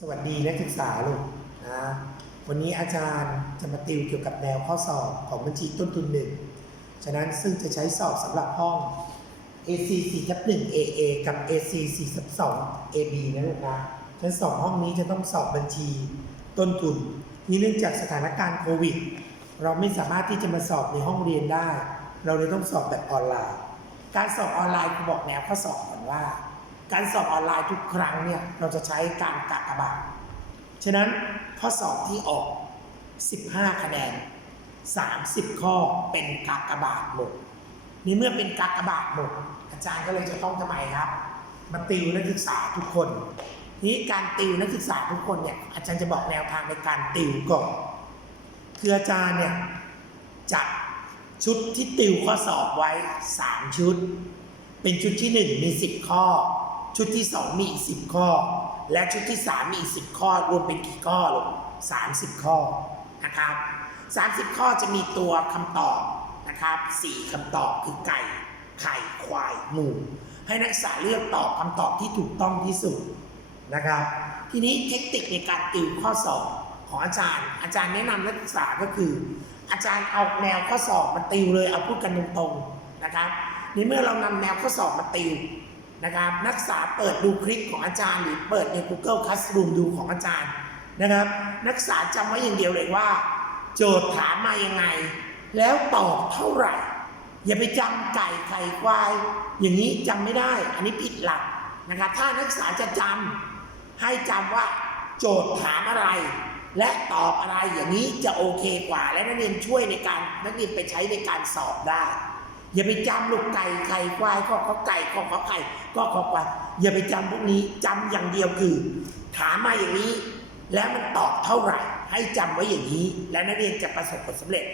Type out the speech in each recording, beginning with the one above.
สวัสดีนักศึกษาลูกนะวันนี้อาจารย์จะมาติวเกี่ยวกับแนวข้อสอบของบัญชีต้นทุนหนึ่งฉะนั้นซึ่งจะใช้สอบสำหรับห้อง AC 4ทับ1 AA กับ AC 4ทับ2 AB นะลูกนะฉะนั้นสองห้องนี้จะต้องสอบบัญชีต้นทุนนี่เนื่องจากสถานการณ์โควิด เราไม่สามารถที่จะมาสอบในห้องเรียนได้ เราเลยต้องสอบแบบออนไลน์ การสอบออนไลน์ครูบอกแนวข้อสอบก่อนว่า การสอบออนไลน์ทุกครั้งเนี่ยเราจะใช้การกากบาทฉะนั้นข้อสอบที่ออก 15 คะแนน 30 ข้อเป็นกากบาทหมดในเมื่อเป็นกากบาทหมดอาจารย์ก็เลยจะต้องทำไมครับ มาติวนักศึกษาทุกคนนี้การติวนักศึกษาทุกคนเนี่ยอาจารย์จะบอกแนวทางในการติวก่อนคืออาจารย์เนี่ยจัดชุดที่ติวข้อสอบไว้ 3 ชุด เป็นชุดที่ 1 มี 10 ข้อ ชุดที่ 2 มีอีก 10 ข้อ และชุดที่ 3 มีอีก 10 ข้อ รวมเป็นกี่ข้อลูก30 ข้อนะครับ30 ข้อจะมีตัวคำตอบนะครับ4คำตอบคือไก่ ไข่ ควาย หมูให้นักศึกษาเลือกตอบคำตอบที่ถูกต้องที่สุดนะครับ ทีนี้เทคนิคในการติวข้อสอบของอาจารย์ อาจารย์แนะนำนักศึกษาก็คือ อาจารย์เอาแนวข้อสอบมาติวเลยเอาพูดกันตรงๆนะครับในเมื่อเรานำแนวข้อสอบมาติว นะครับนักศึกษาเปิดดูคลิปของอาจารย์หรือเปิดใน Google Classroom ดูของอาจารย์นะครับ นักศึกษาจำไว้อย่างเดียวเลยว่า โจทย์ถามมายังไง แล้วตอบเท่าไหร่ อย่าไปจำไก่ไข่ควาย อย่างนี้จำไม่ได้ อันนี้ผิดหลักนะครับ ถ้านักศึกษาจะจำให้จำว่าโจทย์ถามอะไร และตอบอะไรอย่างนี้จะโอเคกว่า และนักเรียนช่วยในการนักเรียนไปใช้ในการสอบได้ อย่าไปจำลูกไก่ไข่ควายข้อขอไก่ข้อขอไข่ก็ขอควายอย่าไปจำพวกนี้จำอย่างเดียวคือ ถามมาอย่างนี้ แล้วมันตอบเท่าไหร่ ให้จำไว้อย่างนี้ และนักเรียนจะประสบผลสำเร็จ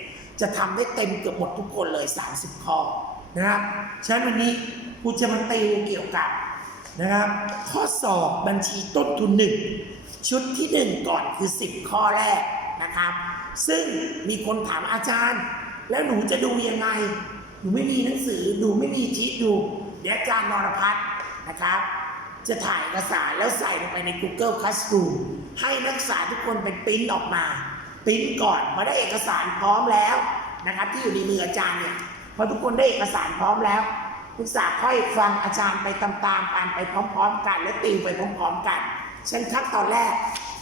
จะทำได้เต็มเกือบหมดทุกคนเลย 30 ข้อนะครับฉะนั้นวันนี้ครูจะมาติวเกี่ยวกับนะครับ ข้อสอบบัญชีต้นทุนหนึ่งชุดที่หนึ่งก่อนคือ 10 ข้อแรกนะครับ ซึ่งมีคนถามอาจารย์ แล้วหนูจะดูยังไง หนูไม่มีหนังสือดูไม่มีชีตดู เดี๋ยวอาจารย์นรพัฒน์นะครับ จะถ่ายเอกสารแล้วใส่ลงไปใน Google Classroom ให้นักศึกษาทุกคนเป็นปริ้นออกมาปริ้นก่อนพอได้เอกสารพร้อมแล้วนะครับ ที่อยู่ในมืออาจารย์เนี่ยพอทุกคนได้เอกสารพร้อมแล้วนักศึกษาค่อยฟังอาจารย์ไปตามๆกันไปพร้อม ๆ กัน และติวไปพร้อม ๆ กัน เช่นขั้นตอนแรก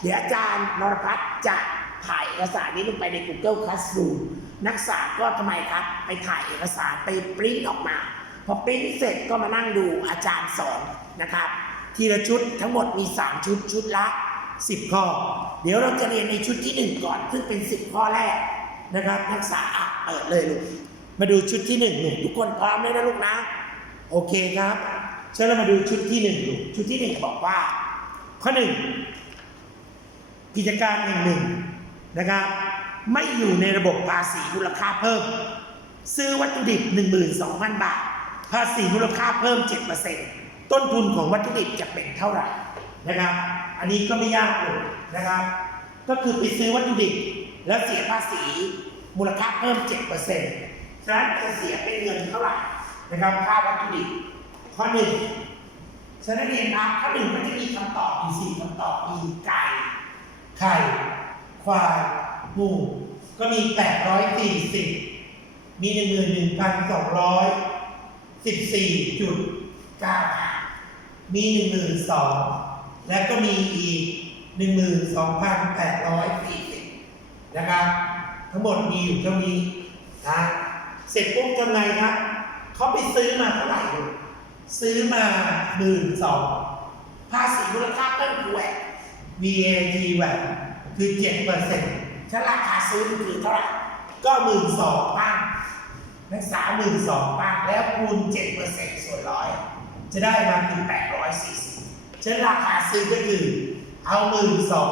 เดี๋ยวอาจารย์นรพัฒน์จะ ถ่ายเอกสารนี้ลงไปใน Google Classroom นักศึกษาก็ทำไมครับ ไปถ่ายเอกสารไปปริ้นออกมา พอปริ้นเสร็จก็มานั่งดูอาจารย์สอนนะครับ ทีละชุดทั้งหมดมี 3 ชุดชุดละ 10 ข้อ เดี๋ยวเราจะเรียนในชุดที่ 1 ก่อน ซึ่งเป็น 10 ข้อแรกนะครับ นักศึกษาอะเปิดเลยลูกมาดูชุดที่1หนุ่มทุกคนพร้อมเลยนะลูกนะ โอเคครับเชิญเรามาดูชุดที่1ลูกชุดที่ 1 บอกว่า ข้อ 1 กิจการแห่งหนึ่ง นะครับ ไม่อยู่ในระบบภาษีมูลค่าเพิ่ม ซื้อวัตถุดิบ 12,000 บาท ภาษีมูลค่าเพิ่ม 7%ต้นทุนของวัตถุดิบจะเป็นเท่าไหร่นะครับ อันนี้ก็ไม่ยากเลยนะครับ ก็คือไปซื้อวัตถุดิบ แล้วเสียภาษีมูลค่าเพิ่ม 7%ฉะนั้นจะเสียเป็นเงินเท่าไหร่นะครับค่าวัตถุดิบข้อหนึ่งฉะนั้นเรียนครับข้อหนึ่งมันจะมีคำตอบอยู่สี่คำตอบมีไก่ไข่ ควายหมูก็มี 840 มี 11,214จุด9มี 12,000 และก็มีอีก 12,840 นะครับ ทั้งหมดมีอยู่เท่านี้นะเสร็จปุ๊บทำไงครับเขาไปซื้อมาเท่าไหร่ซื้อมาหมื่นสองภาษีมูลค่าเพิ่มคือแว VAT แหวน คือเจ็ดเปอร์เซ็นต์ถ้าราคาซื้อมันคือเท่าไหร่ก็หมื่นสองป้งนักศึกษาหมื่นสองป้งแล้วคูณเจ็ดเปอร์เซ็นต์ส่วนร้อยจะได้มาคือแปดร้อยสี่สิบฉะนั้นราคาซื้อก็คือ เอาหมื่นสอง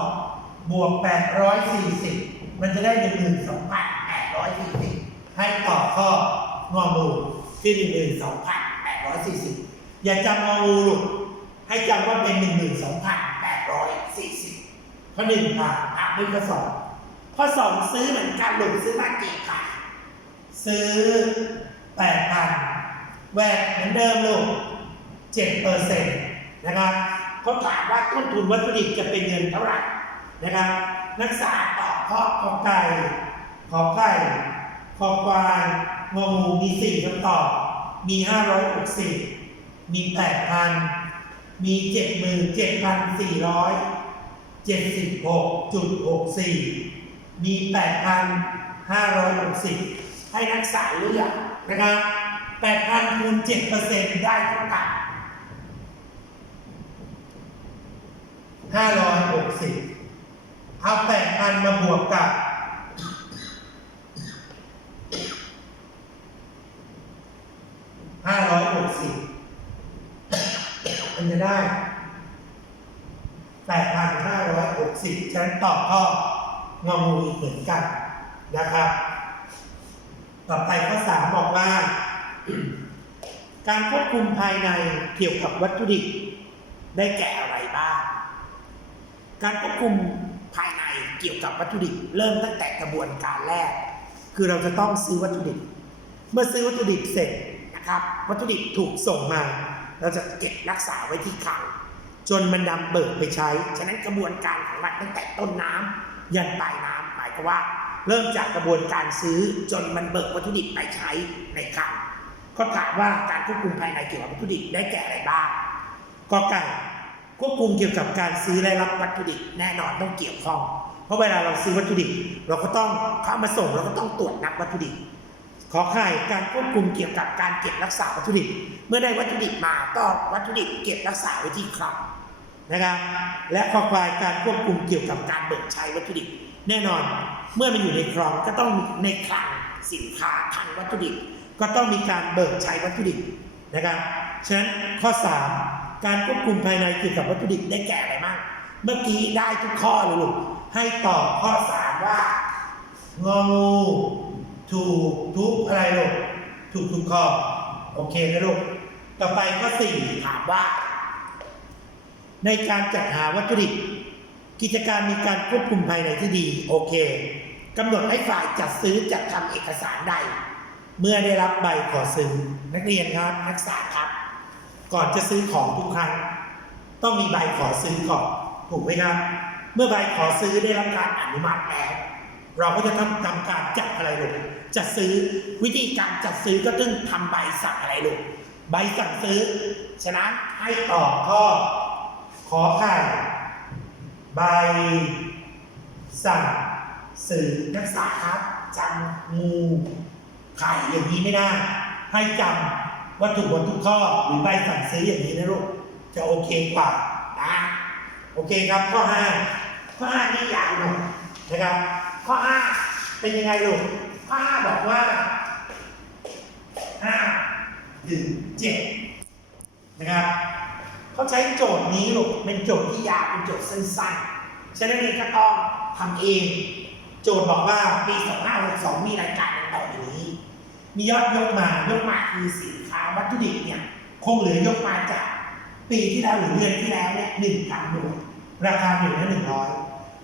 บวกแปดร้อยสี่สิบมันจะได้หนึ่งหมื่นสองพันแปดร้อยสี่สิบให้ต่อข้ององูคือหนึ่งหมื่นสองพันแปดร้อยสี่สิบอย่าจำงองูลูกให้จำว่าเป็นหนึ่งหมื่นสองพันแปดร้อย ข้อหนึ่งค่ะอ่านด้วยข้อสองข้อสองซื้อเหมือนกันลูกซื้อมากี่พันซื้อแปดพันแหวกเหมือนเดิมลูก7เปอร์เซ็นต์นะครับเขาถามว่าต้นทุนวัตถุดิบจะเป็นเงินเท่าไหร่นะครับ นักศึกษาตอบข้อกอไก่ขอไข่ขอควายงองูมีสี่คำตอบ มีห้าร้อยหกสิบมีแปดพันมีเจ็ดหมื่นเจ็ดพันสี่ร้อย เจ็ดสิบหกจุดหกสี่มีแปดพันห้าร้อยหกสิบให้นักศึกษาเลือกนะครับแปดพันคูณเจ็ดเปอร์เซ็นต์ได้เท่ากับห้าร้อยหกสิบเอาแปดพันมาบวกกับห้าร้อยหกสิบมันจะได้แปดพันห้าร้อยหก สิบฉะนั้นตอบข้ององูอีกเหมือนกันนะครับ ต่อไปข้อสามบอกว่า การควบคุมภายในเกี่ยวกับวัตถุดิบได้แก่อะไรบ้าง การควบคุมภายในเกี่ยวกับวัตถุดิบ เริ่มตั้งแต่กระบวนการแรก คือเราจะต้องซื้อวัตถุดิบ เมื่อซื้อวัตถุดิบเสร็จนะครับ วัตถุดิบถูกส่งมา เราจะเก็บรักษาไว้ที่คลัง จนมันนำเบิกไปใช้ ฉะนั้นกระบวนการของมันตั้งแต่ต้นน้ำยันปลายน้ำหมายความว่า เริ่มจากกระบวนการซื้อจนมันเบิกวัตถุดิบไปใช้ในคลังก็ถามว่าการควบคุมภายในเกี่ยวกับวัตถุดิบได้แก่อะไรบ้างกอไก่ควบคุมเกี่ยวกับการซื้อและรับวัตถุดิบแน่นอนต้องเกี่ยวข้อง เพราะเวลาเราซื้อวัตถุดิบ เราก็ต้องเข้ามาส่งเราก็ต้องตรวจนับวัตถุดิบ ขอไข่การควบคุมเกี่ยวกับการเก็บรักษาวัตถุดิบ เมื่อได้วัตถุดิบมาต้องวัตถุดิบเก็บรักษาไว้ที่คลัง นะครับ และข้อควายการควบคุมเกี่ยวกับการเบิกใช้วัตถุดิบ แน่นอน เมื่อมันอยู่ในคลองก็ต้องในคลังสินค้าคลังวัตถุดิบ ก็ต้องมีการเบิกใช้วัตถุดิบนะครับ ฉะนั้นข้อ 3 การควบคุมภายในเกี่ยวกับวัตถุดิบได้แก่อะไรบ้าง เมื่อกี้ได้ทุกข้อเลยลูก ให้ตอบข้อ 3 ว่างองูถูกทุกอะไรลูกถูกทุกข้อ โอเคนะลูก ต่อไปข้อ 4 ถามว่า ในการจัดหาวัตถุดิบ กิจการมีการควบคุมภายในที่ดี โอเคกำหนดให้ฝ่ายจัดซื้อจัดทำเอกสารใด เมื่อได้รับใบขอซื้อ นักเรียนครับนักศึกษาครับ ก่อนจะซื้อของทุกครั้ง ต้องมีใบขอซื้อก่อนถูกไหมครับ เมื่อใบขอซื้อได้รับการอนุมัติแล้วเราก็จะทำทำการจัดอะไรลูกจัดซื้อวิธีการจัดซื้อก็ต้องทำใบสั่งอะไรลูกใบสั่งซื้อ ฉะนั้นให้ตอบข้อ ขอไข่ใบสั่งสื่อนักศึกษาครับจำงูไข่อย่างนี้ไม่ได้ให้จำวัตถุบนทุกข้อหรือใบสั่งซื้ออย่างนี้นะลูกจะโอเคกว่านะโอเคครับข้อห้าข้อห้านี่ยาวหน่อยนะครับ ข้อห้าเป็นยังไงลูกข้อห้าบอกว่าห้าถึงเจ็ดนะครับ เขาใช้โจทย์นี้ลูกเป็นโจทย์ที่ยาวเป็นโจทย์สั้นๆฉะนั้นเองก็ต้องทำเอง โจทย์บอกว่าปี 2562 มีรายการต่อไปนี้ มียอดยกมายกมาคือสินค้าวัตถุดิบเนี่ยคงเหลือยกมาจากปีที่แล้วหรือเดือนที่แล้วเนี่ยหนึ่งพันหน่วยราคาหนึ่งละหนึ่งร้อย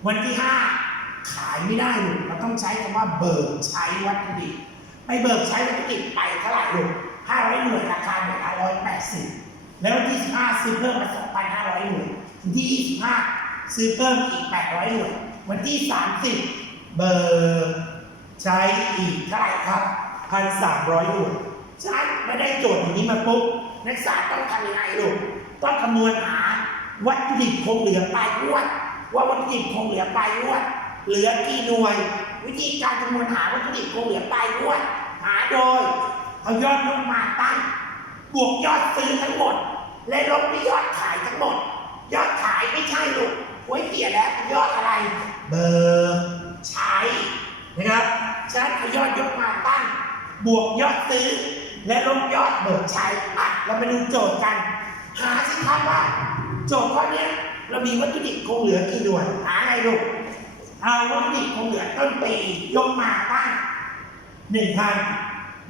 วันที่ห้าขายไม่ได้ลูกเราต้องใช้คำว่าเบิกใช้วัตถุดิบไปเบิกใช้วัตถุดิบไปเท่าไหร่ลูกห้าร้อยหน่วยราคาหน่วยละร้อยแปดสิบ แล้ววันที่15ซื้อเพิ่มมา2,500หน่วยวันที่25ซื้อเพิ่มอีก 800หน่วยวันที่ 30 เบอร์ใช้อีกเท่าไหร่ครับ 1,300หน่วยใช่ไม่ได้โจทย์อย่างนี้มาปุ๊บนักศึกษาต้องทำยังไงลูกต้องคำนวณหาวัตถุดิบคงเหลือปลายงวดว่าวัตถุดิบคงเหลือปลายงวดเหลือกี่หน่วย วิธีการคำนวณหาวัตถุดิบคงเหลือปลายงวดหาโดยเอายอดลงมาตั้ง บวกยอดซื้อทั้งหมด และลบด้วยยอดขายทั้งหมด ยอดขายไม่ใช่ลูกไว้เสียแล้วยอดอะไร เบอร์ใช้นะครับฉะนั้นเอายอดยกมาตั้งบวกยอดซื้อ และลบยอดเบิกใช้อะเรามาดูโจทย์กัน หาสิครับว่า โจทย์ข้อเนี้ยเรามีวัตถุดิบคงเหลือกี่หน่วย หาอะไรลูกเอาวัตถุดิบคงเหลือต้นปียกมาตั้งหนึ่งพัน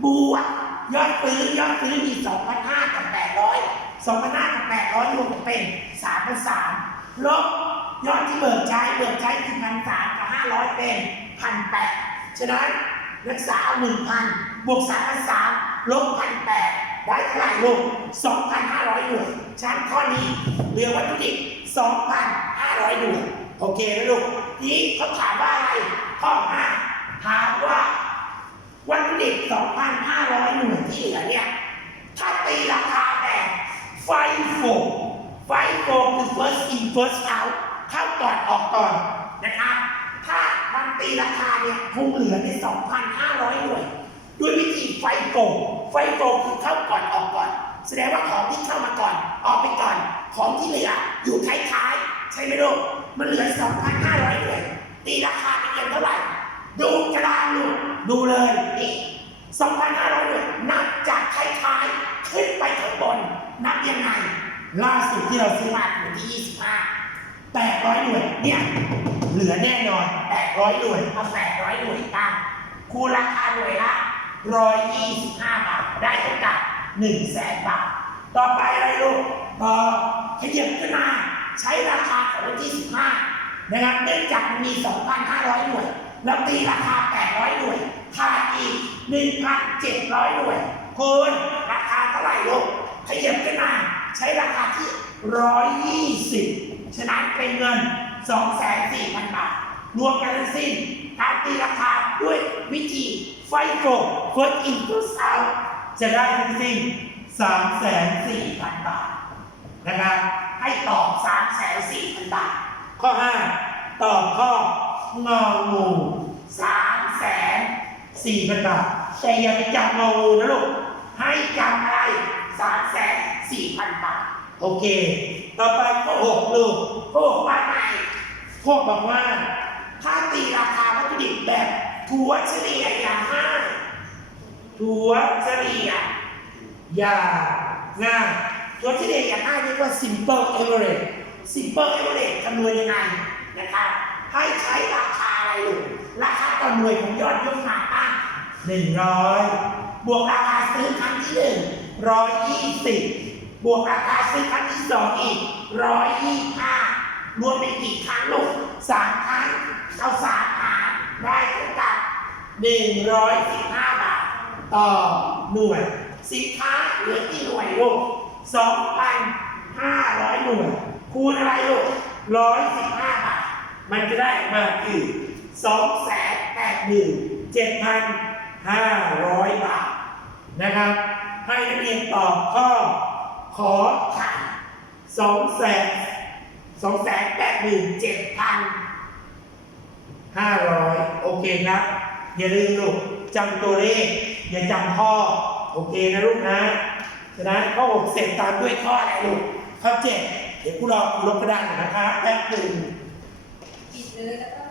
บวก ยอดซื้อยอดซื้อมีสองพันห้ากับแปดร้อยสองพันห้ากับแปดร้อยรวมเป็นสามพันสามลบยอดที่เบิกใช้เบิกใช้คือพันสามกับห้าร้อยเป็นพันแปดฉะนั้นนักษาหนึ่งพันบวกสามพันสามลบพันแปดได้เท่าไหร่ลูก2,500หน่วยชั้นข้อนี้เหลือวัตถุดิบ2,500หน่วยโอเคนะลูกทีนี้เขาถามว่าอะไรข้อ5ถามว่า วัตถุดิบ 2,500 หน่วยที่เหลือเนี่ย ถ้าตีราคาแบบไฟโฟไฟโฟคือ first in first out เข้าก่อนออกก่อนนะครับถ้ามันตีราคาเนี่ยคงเหลือใน 2,500 หน่วย ด้วยวิธีไฟโฟไฟโฟคือเข้าก่อนออกก่อน แสดงว่าของที่เข้ามาก่อน ออกไปก่อน ของที่เหลืออยู่ท้ายๆ ใช่ไหมลูก มันเหลือ 2,500 หน่วย ตีราคาเป็นเงินเท่าไหร่ ดูกระดานลูกดูเลยนี่2,500หน่วยนับจากท้ายๆขึ้นไปข้างบน นับยังไง ล่าสุดที่เราซื้อมาอยู่ที่25 800หน่วยเนี่ยเหลือแน่นอน 800หน่วยเอา800หน่วยตั้งคูณราคาหน่วยละ125 บาท ได้เท่ากับ1แสนบาท ต่อไปอะไรลูกต่อขยับขึ้นมา ใช้ราคาของวันที่ 15 นะครับเนื่องจากมันมี2,500 หน่วย แล้วตีราคา 800 หน่วยขาดอีก 1,700 หน่วยคูณราคาเท่าไหร่ลูกขยับขึ้นมา ใช้ราคาที่ 120 ฉะนั้นเป็นเงิน 2,400,000บาท รวมกันทั้งสิ้น การตีราคาด้วยวิธีไฟโกง first in first out จะได้ทั้งสิ้น 3,400,000บาทนะครับให้ตอบ 3,400,000บาท ข้อ 5 ตอบข้อ งองู3,400,000บาทแต่อย่าไปจำงองูนะลูกให้จำอะไร3,400,000บาทโอเค ต่อไปข้อ6ลูกข้อ6ว่าไงข้อบอกว่า ถ้าตีราคาวัตถุดิบแบบถัวเฉลี่ยอย่างห้าถัวเฉลี่ยอย่างง่ายตัวที่เด็กอย่างง่าเรียกว่า simple average simple average คำนวณยังไงนะครับ ให้ใช้ราคาอะไรลูกราคาต่อหน่วยของยอดยกมาตั้งหนึ่งร้อยบวกราคาซื้อครั้งที่หนึ่งร้อยยี่สิบบวกราคาซื้อครั้งที่สองอีกร้อยยี่ห้ารวมเป็นกี่ครั้งลูกสามครั้งเอาสามหารได้เท่ากับหนึ่งร้อยสิบห้าบาท ต่อหน่วยสินค้าเหลือกี่หน่วยลูกสองพันห้าร้อยหน่วยคูณอะไรลูกร้อยสิบห้าบาท มันจะได้มาคือสองแสนแปดหมื่นเจ็ดพันห้าร้อยบาทนะครับ ให้นักเรียนตอบข้อขอไข่สองแสนสองแสนแปดหมื่นเจ็ดพันห้าร้อยโอเคครับ อย่าลืมลูกจำตัวเลข อย่าจำข้อ โอเคนะลูกนะฉะนั้นข้อหกเสร็จตามด้วยข้ออะไรลูกข้อเจ็ดเดี๋ยวครูรอครูลบกระดานน่อยนะคะแป๊บหนึ่ง ปิด